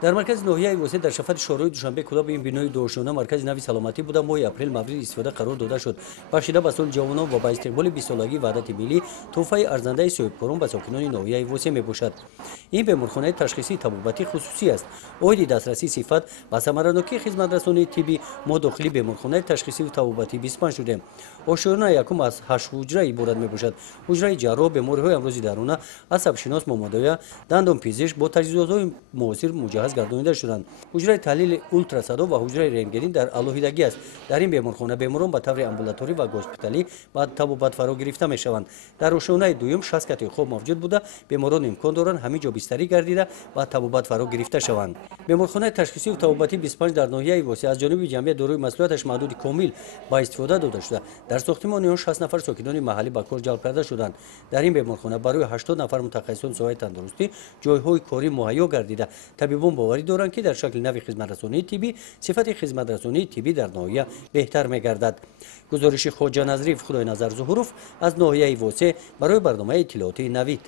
در مرکز ناحیه وسه در شفت شورای دوشنبه کلاب این بینای دورشونه مرکز نوی سلامتی بوده ماه اپریل مورد استفاده قرار داده شد بخشیده به سال جوانان و با استقبال 20 سالگی وحدت ملی تحفه ارزنده صاحبکاران به ساکنان ناحیه وسه میباشد. این بیمارخانه تشخیصی طبابتی خصوصی است. اوید دسترسی صفت و ثمرانوکی خدمت رسانی طبی ما داخلی بیمارخانه تشخیصی و طبابتی 25 شده. آشورانه یکم از 8 حجره عبارت میباشد. حجره جراح بیماری‌های امراض درونه، عصب شناس، مامادویا، دندان پزشک با تجهیزات معاصر مجهز گردانیده شدند. حجره تحلیل اولتراسادا و حجره رنتگن در علوهیدگی است. در این بیمارخانه بیماران به طور امبولاتوری و گوسپیتالی با طبابت فرا گرفته میشوند. در روشنای دوم 60 کت خواب موجود بوده بیماران امکان دارند همه جا بستری گردیده و طبابت فرا گرفته شوند. بیمارخانه تشخیصی و طبابتی 25 در ناحیه واسه از جانب جمعیت دارای مسئولیتش محدود کامل با استفاده داده شده. در ساختمان آن 60 نفر ساکنان محلی به کار جلب کرده شدند. در این بیمارخانه برای 80 نفر متخصصان سوای تندرستی جایهای کاری مهیا گردیده. طبیبان باوری دارند که در شکل نوی خدمترسانی طبی صفت خدمترسانی طبی در ناحیه بهتر می‌گردد. گزارش خواجه نظری خدای نظر ظهوروف از ناحیه واسه برای برنامه اطلاعاتی نوید.